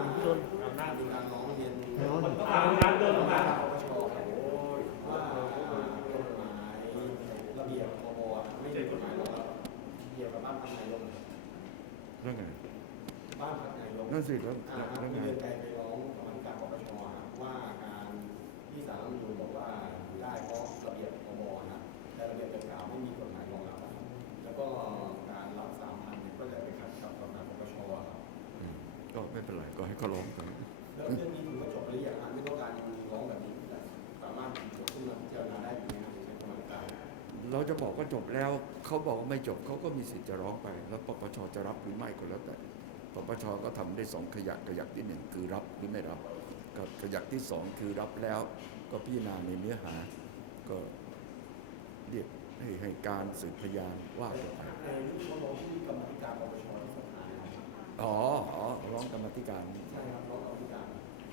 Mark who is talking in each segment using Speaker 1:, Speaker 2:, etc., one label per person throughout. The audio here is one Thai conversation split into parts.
Speaker 1: นพี่ชน
Speaker 2: อำนาจในการร้องเรียน
Speaker 1: มันก็
Speaker 2: ป
Speaker 1: ตามนั้นเดินลงมา
Speaker 2: ปปชว่ากฎหมายระเบียบพบไม่ใช่กฎหมายรองรับเกี่ยวกับบ้านพักนายก
Speaker 3: เรื่องไง
Speaker 2: บ้านพักนายก
Speaker 3: นั่นสิแล้ว
Speaker 2: อ่า
Speaker 3: แล้ว
Speaker 2: ที่
Speaker 3: ไง
Speaker 2: เดินใจไปร้องกรรม
Speaker 3: ให้เขาร้องกัน
Speaker 2: แล้วเรื่องนี้ถือว่าจบหรือยังฮะไม่ต้องการร้องแบบนี้สามารถยกขึ้นมาพิจารณาได้อยู่ไหมครับในกรรมธิการ
Speaker 3: เราจะบอกว่าจบแล้วเขาบอกว่าไม่จบเขาก็มีสิทธิ์จะร้องไป แล้วปปชจะรับหรือไม่ก็แล้วแต่ปปชก็ทำได้สองขยักขยักที่หนึ่งคือรับหรือไม่รับกับขยักที่สองคือรับแล้วก็พิจารณาในเนื้อหา ก็เรียกให้ให้การสืบพยานว่ากันไป
Speaker 2: ในที่เขาร้องที่กรรมธิการปปช
Speaker 3: อ๋ออ๋อร้องกรรมธิการ
Speaker 2: ใช่ครับร้องกรรมธิการ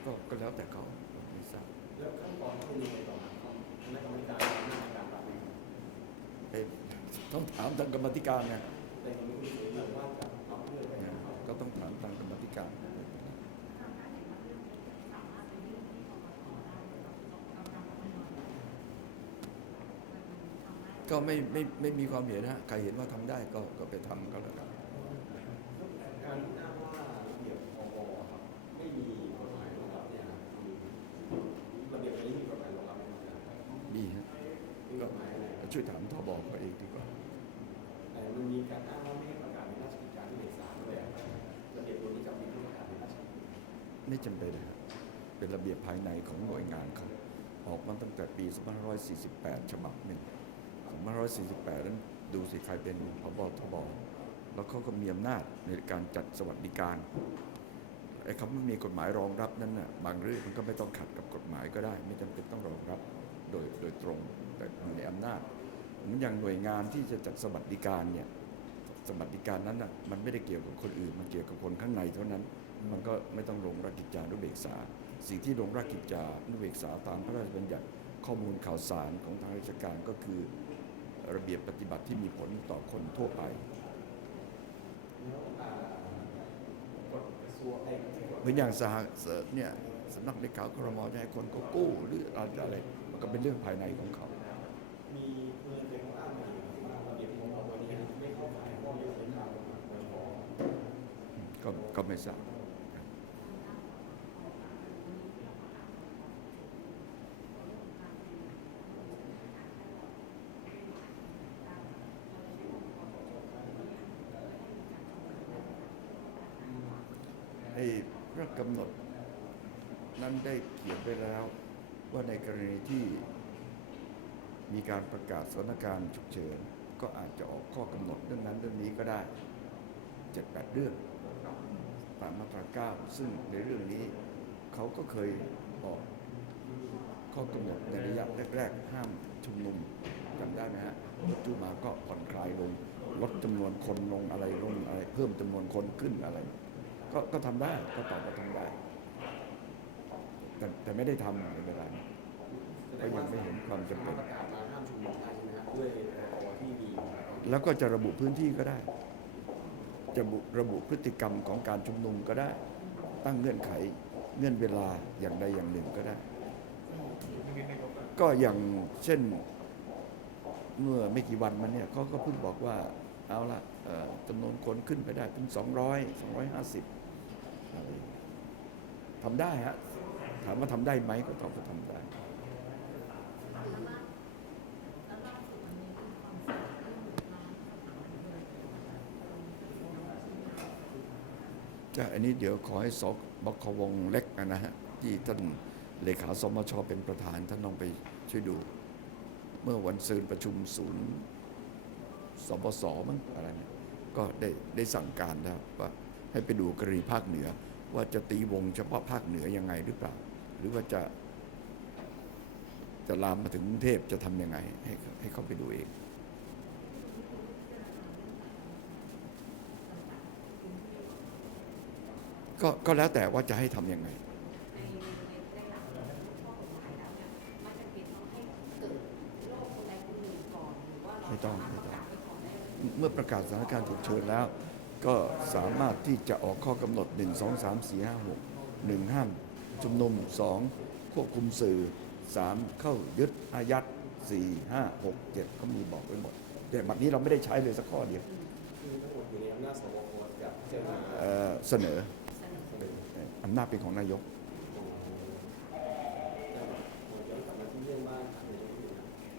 Speaker 3: ก็ก็แล้วแต่เขาไม่ทราบ
Speaker 2: แล้วขั้นตอนเขาเป็นยังไงต่อครับคณะกรรมการหน้าการปราบปราม
Speaker 3: เอ๊ะต้องถามทางกรรมธิการไง
Speaker 2: แต่ยังไม่รู้เลยว่าจะเอาเรื่องไป
Speaker 3: เนี่ย
Speaker 2: ทำเขา
Speaker 3: ก็ต้องถามทางกรรมธิการก็ไม่ไม่ไม่มีความเห็นนะใครเห็นว่าทำได้ก็ก็ไปทำก็แล้วกัน
Speaker 2: ไม่จำเป็นนะ
Speaker 3: เป็นระเบียบภายในของหน่วยงานเขาออกมาตั้งแต่ปี 2548 ฉบับหนึ่ง2548 นั้นดูสิใครเป็นพบทบแล้วเขาก็มีอำนาจในการจัดสวัสดิการไอ้คำว่ามีกฎหมายรองรับนั้นน่ะบางเรื่องมันก็ไม่ต้องขัดกับกฎหมายก็ได้ ไม่จำเป็นต้องรองรับโดยโดยตรงแต่อยู่ในอำนาจมือนอย่างหน่วยงานที่จะจัดสวัสดิการเนี่ยสวัสดิการนั้นน่ะมันไม่ได้เกี่ยวกับคนอื่นมันเกี่ยวกับคนข้างในเท่านั้น มันก็ไม่ต้องลงราชกิจจานุเบกษา สิ่งที่ลงราชกิจจานุเบกษาตามพระราชบัญญัติข้อมูลข่าวสารของทางราชการก็คือระเบียบปฏิบัติที่มีผลต่อคนทั่วไป
Speaker 2: แล้วอ่ากฎกระทรวงไอ้กฎ
Speaker 3: เหมือนอย่างสหเสร์เนี่ยสำนักเลขาครมจะให้คนก็กู้หรืออะไรมันก็เป็นเรื่องภายในของเขา
Speaker 2: มีเพื่อนเป็นอ้างมาอยู่ว่าระเบียบของเราตัวนี้ไม่เข้าข่ายข้อยกเว้นตามกฎหมายปปช
Speaker 3: ก็ก็ไม่ทราบ ไอ้ พระกำหนดนั้นได้เขียนไว้แล้วว่าในกรณีที่มีการประกาศสถานการณ์ฉุกเฉิน ก็อาจจะออกข้อกำหนดเรื่องนั้นเรื่องนี้ก็ได้เจ็ดแปดเรื่องตามมาตราเก้าซึ่งในเรื่องนี้เขาก็เคยออกข้อกำหนดในระยะแรกๆห้ามชุมนุมจำได้ไหมฮะปัจจุบันก็ผ่อนคลายลงลดจำนวนคนลงอะไรลงอะไร เพิ่มจำนวนคนขึ้นอะไร ก็ก็ทำได้ก็ตอบว่าทำได้ แต่แต่ไม่ได้ทำในเวลานี้ก็ยังไม่เห็นความจำเป็น
Speaker 2: ประกาศมาห้ามชุมนุมได้ใช่ไหมครับด้วยพรที่มีแล้ว
Speaker 3: ก็จะระบุพื้นที่ก็ได้ จะระบุพฤติกรรมของการชุมนุมก็ได้ ตั้งเงื่อนไขเงื่อนเวลาอย่างใดอย่างหนึ่งก็ได้ ก็อย่างเช่นเมื่อไม่กี่วันมาเนี่ยเขาก็เพิ่งบอกว่าเอาละจำนวนคนขึ้นไปได้เป็น200 250อะไร ทำได้ฮะถามว่าทำได้ไหมก็ตอบว่าทำได้ จะอันนี้เดี๋ยวขอให้สบควงเล็กนะฮะ ที่ท่านเลขาสมชเป็นประธานท่านลองไปช่วยดู เมื่อวันซืนประชุมศูนย์สบสมั้งอะไรเนี่ยก็ได้ได้สั่งการแล้วว่าให้ไปดูกรณีภาคเหนือ ว่าจะตีวงเฉพาะภาคเหนือยังไงหรือเปล่า หรือว่าจะ จะลามมาถึงกรุงเทพจะทำยังไง ให้ให้เขาไปดูเองก็ก็แล้วแต่ว่าจะให้ทำยังไงไม่ต้องไม่ต้อง เมื่อประกาศสถานการณ์ฉุกเฉินแล้ว ก็สามารถที่จะออกข้อกำหนด 1 2 3 4 5 6 1 ห้ามชุมนุม 2 ควบคุมสื่อ 3 เข้ายึดอายัด 4 5 6 7เขามีบอกไว้หมด แต่บัดนี้เราไม่ได้ใช้เลยสักข้อเดียวเสนออำนาจเป็นของนายก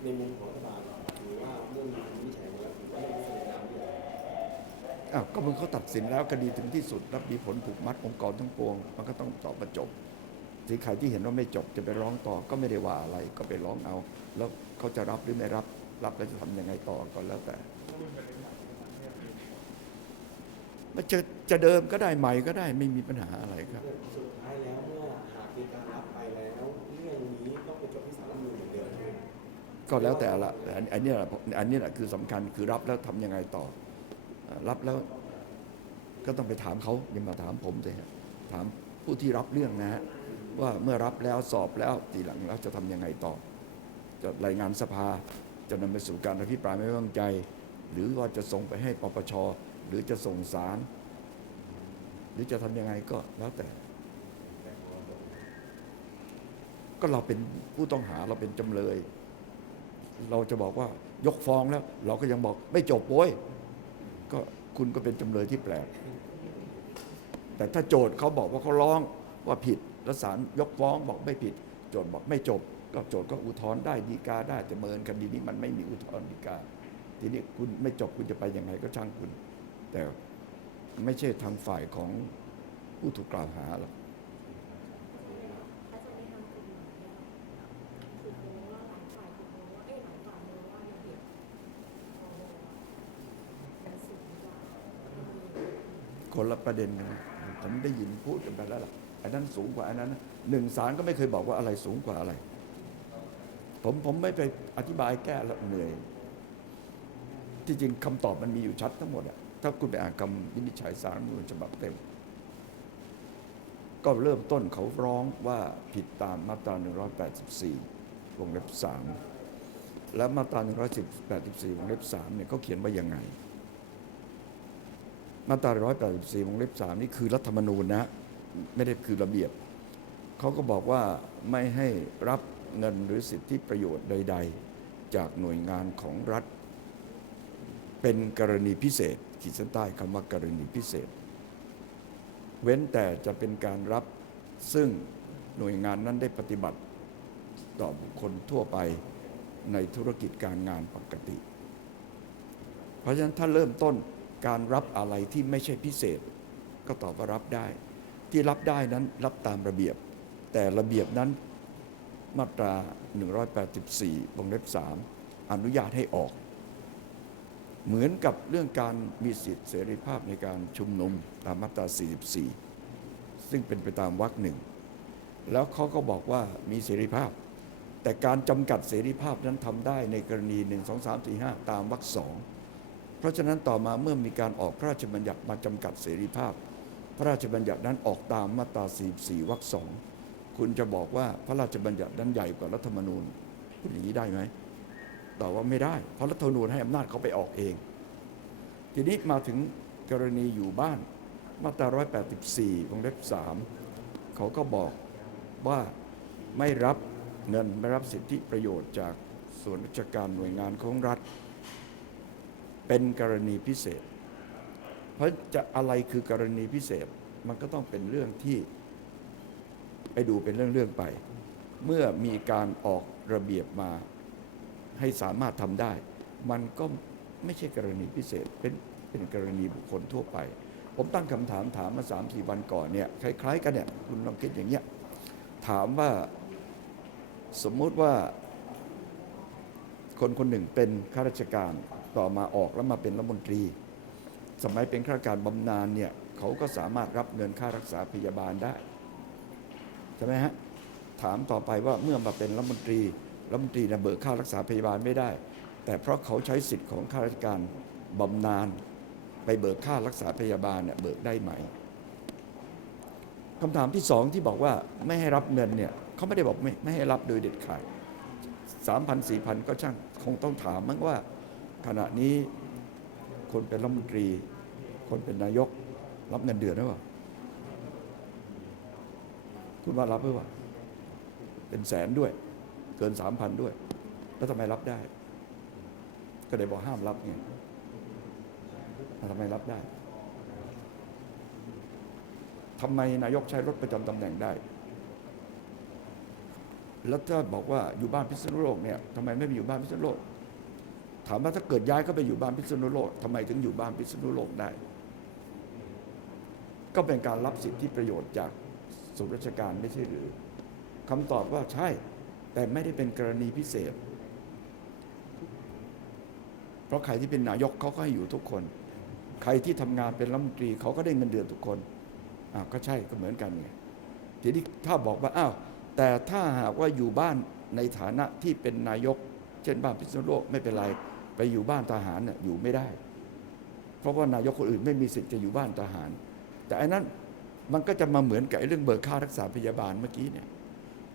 Speaker 2: ในมุมของ อ้าว
Speaker 3: ก็มันเขาตัดสินแล้วคดีถึงที่สุดแล้วมีผลผูกมัดองค์กรทั้งปวง มันก็ต้องตอบประจบที่ใครที่เห็นว่าไม่จบจะไปร้องต่อก็ไม่ได้ว่าอะไรก็ไปร้องเอา แล้วเขาจะรับหรือไม่รับรับแล้วจะทำยังไงต่อก็แล้วแต่มันจะจะเดิมก็ได้ใหม่ก็ได้ไม่มีปัญหาอะไรครับ
Speaker 2: สุดท้ายแล้วเมื่อหากมีการรับไปแล้วเรื่องนี้ต้องไปจบที่ศาลรัฐธรรมนูญเหมือนเดิม
Speaker 3: ก็แล้วแต่ละอันอันเนี้ยแหละอันนี้แหละคือสำคัญคือรับแล้วทำยังไงต่ออ่า รับแล้วก็ต้องไปถามเขาอย่ามาถามผมเลยถามผู้ที่รับเรื่องนะฮะว่าเมื่อรับแล้วสอบแล้วทีหลังแล้วจะทำยังไงต่อ จะรายงานสภาจะนำไปสู่การอภิปรายไม่ไว้วางใจ หรือว่าจะส่งไปให้ปปชหรือจะส่งสารหรือจะทำยังไงก็แล้วแต่ ก็เราเป็นผู้ต้องหาเราเป็นจำเลย เราจะบอกว่ายกฟ้องแล้ว เราก็ยังบอกไม่จบโว้ย ก็คุณก็เป็นจำเลยที่แปลก แต่ถ้าโจทย์เขาบอกว่าเขาร้องว่าผิดแล้วศาลยกฟ้องบอกไม่ผิด โจทย์บอกไม่จบ ก็โจทย์ก็อุทธรณ์ได้ดีกาได้แต่เมินคดีนี้มันไม่มีอุทธรณ์ดีกา ทีนี้คุณไม่จบคุณจะไปยังไงก็ช่างคุณ แต่ไม่ใช่ทางฝ่ายของผู้ถูกกล่าวหาหรอก
Speaker 1: อาจารย์ในทางกฎหมายเนี่ยถูกโยงว่าหลายฝ่ายถูกโยงว่าเอ้ยหลายฝ่ายมองว่าระเบียบพรบมันสูงกว่าระเบียบ
Speaker 3: คนละประเด็นกันผมได้ยินพูดกันไปแล้วล่ะอันนั้นสูงกว่าอันนั้นหนึ่งศาลก็ไม่เคยบอกว่าอะไรสูงกว่าอะไร ผมผมไม่ไปอธิบายแก้ล้วเหนื่อย ที่จริงคำตอบมันมีอยู่ชัดทั้งหมดอะถ้าคุณไปอ่านคำวินิจฉัยสารรัฐธรรมนูญฉบับเต็ม ก็เริ่มต้นเขาร้องว่าผิดตามมาตรา 184 วงเล็บ 3 และมาตรา 184 วงเล็บ 3 เนี่ยเขาเขียนว่ายังไง มาตรา 184วงเล็บ3นี่คือรัฐธรรมนูญนะ ไม่ได้คือระเบียบ เขาก็บอกว่าไม่ให้รับเงินหรือสิทธิประโยชน์ใด ๆ จากหน่วยงานของรัฐ เป็นกรณีพิเศษ ขีดเส้นใต้คำว่ากรณีพิเศษ เว้นแต่จะเป็นการรับซึ่งหน่วยงานนั้นได้ปฏิบัติ ต่อบุคคลทั่วไปในธุรกิจการงานปกติ เพราะฉะนั้นถ้าเริ่มต้น การรับอะไรที่ไม่ใช่พิเศษ ก็ตอบว่ารับได้ ที่รับได้นั้นรับตามระเบียบ แต่ระเบียบนั้นมาตรา 184วงเล็บ 3 อนุญาตให้ออก เหมือนกับเรื่องการมีสิทธิเสรีภาพในการชุมนุมตามมาตรา 44 ซึ่งเป็นไปตามวรรคหนึ่ง แล้วเขาก็บอกว่ามีเสรีภาพ แต่การจำกัดเสรีภาพนั้นทำได้ในกรณี 1 2 3 4 5 ตามวรรคสอง ราะฉะนั้นต่อมาเมื่อมีการออกพระราชบัญญัติมาจำกัดเสรีภาพ พระราชบัญญัตินั้นออกตามมาตรา44วรรคสองคุณจะบอกว่าพระราชบัญญัตินั้นใหญ่กว่ารัฐธรรมนูญพูดอย่างนี้ได้ไหมตอบว่าไม่ได้ เพราะรัฐธรรมนูญให้อำนาจเขาไปออกเอง ทีนี้มาถึงกรณีอยู่บ้านมาตรา 184วงเล็บ3เขาก็บอกว่าไม่รับเงินไม่รับสิทธิประโยชน์จากส่วนราชการหน่วยงานของรัฐ เป็นกรณีพิเศษ เพราะจะอะไรคือกรณีพิเศษมันก็ต้องเป็นเรื่องที่ไปดูเป็นเรื่องๆไป เมื่อมีการออกระเบียบมาให้สามารถทำได้ มันก็ไม่ใช่กรณีพิเศษเป็นเป็นกรณีบุคคลทั่วไป ผมตั้งคำถามถามมาสามสี่วันก่อนเนี่ยคล้ายๆกันเนี่ยคุณลองคิดอย่างเงี้ยถามว่าสมมติว่าคนคนหนึ่งเป็นข้าราชการ ต่อมาออกแล้วมาเป็นรัฐมนตรี สมัยเป็นข้าราชการบำนาญเนี่ยเขาก็สามารถรับเงินค่ารักษาพยาบาลได้ใช่ไหมฮะถามต่อไปว่าเมื่อมาเป็นรัฐมนตรีรัฐมนตรีเนี่ยเบิกค่ารักษาพยาบาลไม่ได้ แต่เพราะเขาใช้สิทธิ์ของข้าราชการบำนาญไปเบิกค่ารักษาพยาบาลเนี่ยเบิกได้ไหมคำถามที่สองที่บอกว่าไม่ให้รับเงินเนี่ยเขาไม่ได้บอกไม่ไม่ให้รับโดยเด็ดขาดสามพันสี่พันก็ช่างคงต้องถามมั้งว่า ขณะนี้คนเป็นรัฐมนตรี คนเป็นนายก รับเงินเดือนหรือเปล่าคุณว่ารับหรือเปล่าเป็นแสนด้วย เกินสามพันด้วย แล้วทำไมรับได้ ก็ได้บอกห้ามรับไงทำไมรับได้ทำไมนายกใช้รถประจำตำแหน่งได้ แล้วถ้าบอกว่าอยู่บ้านพิษณุโลกเนี่ยทำไมไม่ไปอยู่บ้านพิษณุโลก ถามว่าถ้าเกิดย้ายก็ไปอยู่บ้านพิษณุโลกทำไมถึงอยู่บ้านพิษณุโลกได้ ก็เป็นการรับสิทธิประโยชน์จากส่วนราชการไม่ใช่หรือคำตอบว่าใช่ แต่ไม่ได้เป็นกรณีพิเศษ เพราะใครที่เป็นนายกเขาก็ให้อยู่ทุกคน ใครที่ทำงานเป็นรัฐมนตรีเขาก็ได้เงินเดือนทุกคนอ้าวก็ใช่ก็เหมือนกันไงทีนี้ถ้าบอกว่าอ้าวแต่ถ้าหากว่าอยู่บ้านในฐานะที่เป็นนายก เช่นบ้านพิษณุโลกไม่เป็นไร ไปอยู่บ้านทหารน่ะอยู่ไม่ได้ เพราะว่านายกคนอื่นไม่มีสิทธิ์จะอยู่บ้านทหาร แต่อันนั้นมันก็จะมาเหมือนกับเรื่องเบิกค่ารักษาพยาบาลเมื่อกี้เนี่ย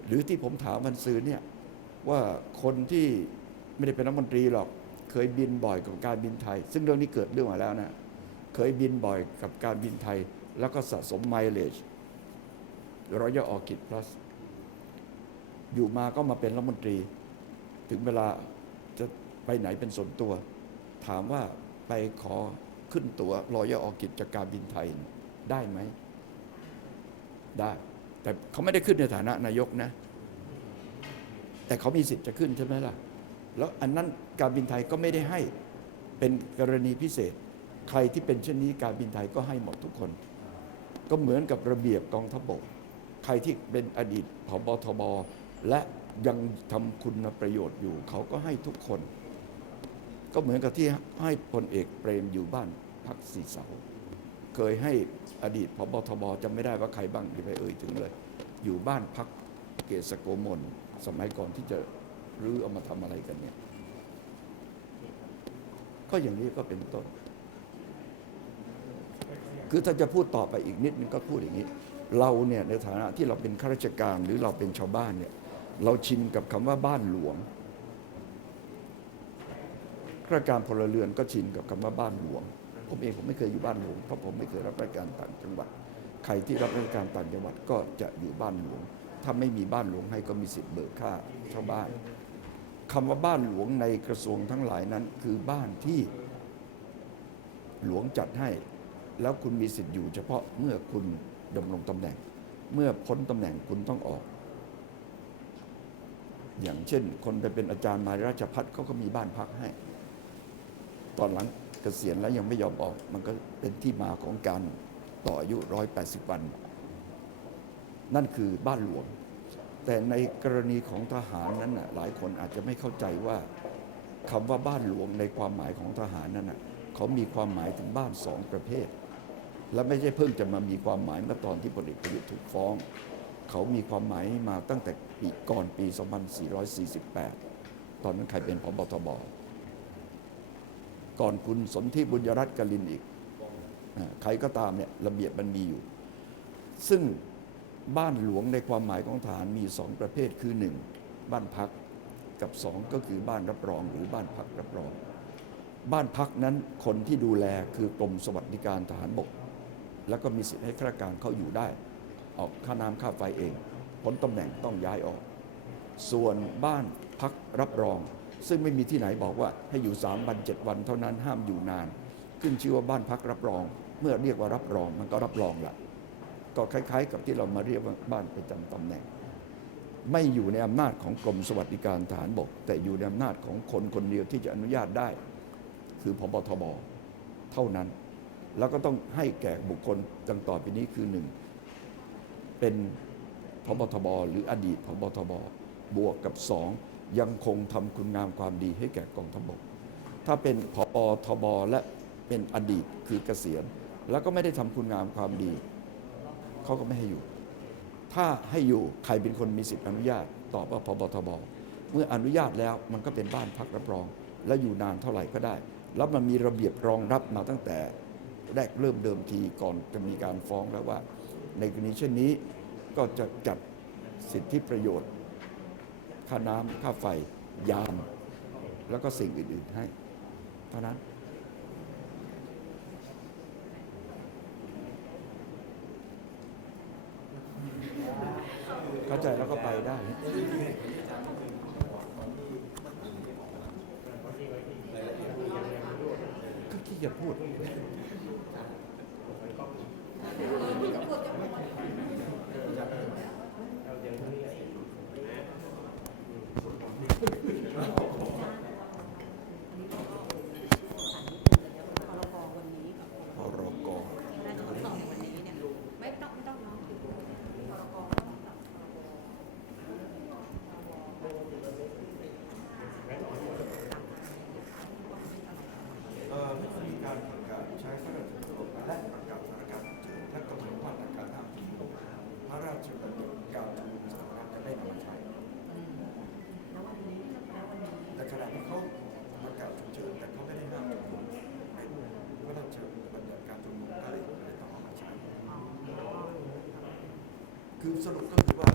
Speaker 3: หรือที่ผมถามวันซืนเนี่ยว่าคนที่ไม่ได้เป็นรัฐมนตรีหรอก เคยบินบ่อยกับการบินไทย ซึ่งเรื่องนี้เกิดเรื่องมาแล้วนะเคยบินบ่อยกับการบินไทย แล้วก็สะสมไมเลจรอยออกิดพลัสอยู่มาก็มาเป็นรัฐมนตรี ถึงเวลา ไปไหนเป็นส่วนตัว ถามว่าไปขอขึ้นตัวรอยออกกิจจากการบินไทยได้ไหม ได้ แต่เขาไม่ได้ขึ้นในฐานะนายกนะ แต่เขามีสิทธิ์จะขึ้นใช่ไหมล่ะ แล้วอันนั้นการบินไทยก็ไม่ได้ให้เป็นกรณีพิเศษ ใครที่เป็นเช่นนี้การบินไทยก็ให้หมดทุกคน ก็เหมือนกับระเบียบกองทัพบก ใครที่เป็นอดีตผบทบและยังทำคุณประโยชน์อยู่ เขาก็ให้ทุกคน ก็เหมือนกับที่ให้พลเอกเปรมอยู่บ้านพักสีเสา เคยให้อดีตพบทบจำไม่ได้ว่าใครบ้างที่ไปเอ่ยถึงเลย อยู่บ้านพักเกษโกมลสมัยก่อนที่จะรื้อเอามาทำอะไรกันเนี่ย ก็อย่างนี้ก็เป็นต้น คือถ้าจะพูดต่อไปอีกนิดนึงก็พูดอย่างนี้ เราเนี่ยในฐานะที่เราเป็นข้าราชการหรือเราเป็นชาวบ้านเนี่ย เราชินกับคำว่าบ้านหลวง ราชการพลเรือนก็ชินกับคำว่าบ้านหลวง ผมเองผมไม่เคยอยู่บ้านหลวงเพราะผมไม่เคยรับราชการต่างจังหวัด ใครที่รับราชการต่างจังหวัดก็จะอยู่บ้านหลวง ถ้าไม่มีบ้านหลวงให้ก็มีสิทธิ์เบิกค่าชาวบ้านคำว่าบ้านหลวงในกระทรวงทั้งหลายนั้น คือบ้านที่หลวงจัดให้ แล้วคุณมีสิทธิ์อยู่ เฉพาะเมื่อคุณดำรงตำแหน่ง เมื่อพ้นตำแหน่งคุณต้องออก อย่างเช่น คนไปเป็นอาจารย์มาราชพัฒเขาก็มีบ้านพักให้ ตอนหลังเกษียณแล้วยังไม่ยอมออก มันก็เป็นที่มาของการต่ออายุ 180 วัน นั่นคือบ้านหลวง แต่ในกรณีของทหารนั้นน่ะหลายคนอาจจะไม่เข้าใจว่าคำว่าบ้านหลวงในความหมายของทหารนั้นน่ะเขามีความหมายถึงบ้านสองประเภท และไม่ใช่เพิ่งจะมามีความหมายเมื่อตอนที่พลเอกประยุทธ์ถูกฟ้อง เขามีความหมายมาตั้งแต่ปีก่อนปี 2448 ตอนนั้นใครเป็นพบทบ ก่อนคุณสนธิบุญยรัตน์กลินอีกใครก็ตามเนี่ยระเบียบมันมีอยู่ ซึ่งบ้านหลวงในความหมายของทหารมีสองประเภทคือหนึ่งบ้านพักกับสองก็คือบ้านรับรองหรือบ้านพักรับรอง บ้านพักนั้นคนที่ดูแลคือกรมสวัสดิการทหารบก แล้วก็มีสิทธิ์ให้ข้าราชการเข้าอยู่ได้ ออกค่าน้ำค่าไฟเองพ้นตำแหน่งต้องย้ายออก ส่วนบ้านพักรับรอง ซึ่งไม่มีที่ไหนบอกว่าให้อยู่3วัน7วันเท่านั้นห้ามอยู่นาน ขึ้นชื่อว่าบ้านพักรับรอง เมื่อเรียกว่ารับรองมันก็รับรองละก็คล้าย ๆ กับที่เรามาเรียกว่าบ้านประจำตำแหน่ง ไม่อยู่ในอำนาจของกรมสวัสดิการทหารบก แต่อยู่ในอำนาจของคนคนเดียวที่จะอนุญาตได้ คือพบทบเท่านั้น แล้วก็ต้องให้แก่บุคคลดังต่อไปนี้คือหนึ่งเป็นพบทบหรืออดีตพบทบบวกกับสอง ยังคงทำคุณงามความดีให้แก่กองทัพบก ถ้าเป็นพบทบและเป็นอดีตคือเกษียณ แล้วก็ไม่ได้ทำคุณงามความดี เขาก็ไม่ให้อยู่ ถ้าให้อยู่ใครเป็นคนมีสิทธิอนุญาตตอบว่าพบทบ เมื่ออนุญาตแล้วมันก็เป็นบ้านพักรับรอง และอยู่นานเท่าไหร่ก็ได้ แล้วมันมีระเบียบรองรับมาตั้งแต่แรกเริ่มเดิมทีก่อนจะมีการฟ้องแล้วว่า ในกรณีเช่นนี้ก็จะจัดสิทธิประโยชน์ ค่าน้ำค่าไฟยาม แล้วก็สิ่งอื่น ๆให้ เท่านั้น เข้าใจแล้วก็ไปได้ขี้จะพูด
Speaker 1: การ
Speaker 3: ประกาศใช้พระราชกฤษและประกาศสถานการณ์ฉุกเฉินและกำหนดมาตรการห้ามชุมนุมพระราชบัญญัติการชุมนุมสาธารณะจะได้นำมาใช้
Speaker 1: แต่
Speaker 3: ขณะที่เขาประกาศฉุกเฉินแต่เขาไม่ได้ห้ามชุมนุมในพระราชบัญญัติการชุมนุมก็เลยไม่ได้ต้องเอามาใช้คือสรุปก็คือว่า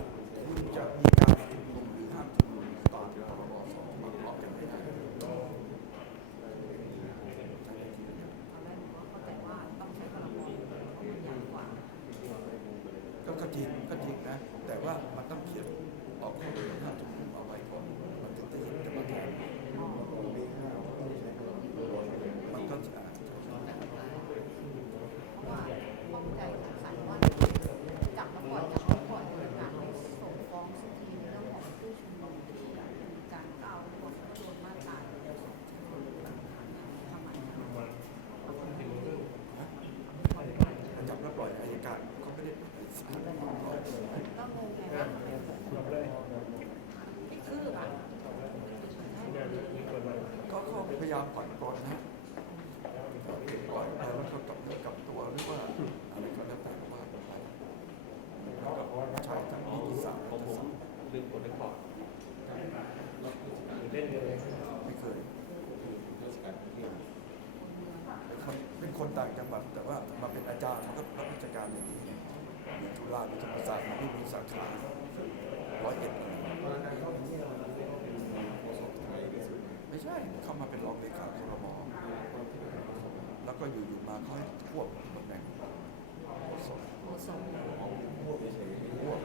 Speaker 3: คุณจะมีการชุมนุมหรือห้ามชุมนุมตามพรบสองฉบับพร้อมกันไม่ได้ใช้ได้ทีเดียว
Speaker 1: ตอนแรกหนูก็เข้าใจว่าต้องใช้พรบเพราะมันใหญ่กว่า
Speaker 3: ก็ก็จริงก็จริงนะ แต่ว่ามันต้องเขียนออกข้อมูลห้ามชุมนุมเอาไว้ก่อนมันถึงจะเห็นจะมาแทนมันก็จะ
Speaker 1: เพราะว่าข้องใจสงสัยว่าจับมาก่อนจับมาก่อนในการไม่ส่งฟ้องสักทีในเรื่องของผู้ชุมนุมที่มีการก้าวล่วงโดนมาตราหนึ่งสองชั่วโมงหลังทางทำไมนะ
Speaker 3: จับแล้วปล่อยอายการเขาไม่ได้ปล่อยศาลปล่อย
Speaker 1: ก็งงไงว่าทำไมไม่คืบอะ
Speaker 3: ก็เขา พยายามผ่อนปลนนะปล่อยไปแล้วก็กลับเนื้อกลับตัวหรือว่าอะไรก็แล้วแต่ว่าไปแล้วก็ใช้ทางนิติศาสตร์
Speaker 4: ผมผมลืมกดเรคคอร์ดเล่นเลย
Speaker 3: ไม่เคย
Speaker 2: ราชการที่
Speaker 3: มันเป็นคนต่างจังหวัดแต่ว่ามาเป็นอาจารย์มันก็รับราชการอย่างนี้อยู่จุฬาเป็นธรรมศาสตร์มันไม่มีสาขา ช่เขามาเป็นรองเลขาครมแล้วก็อยู่ๆมาเขาให้ควบตำแหน่งโฆษกโฆ
Speaker 1: ษก
Speaker 2: ควบเฉยๆควบ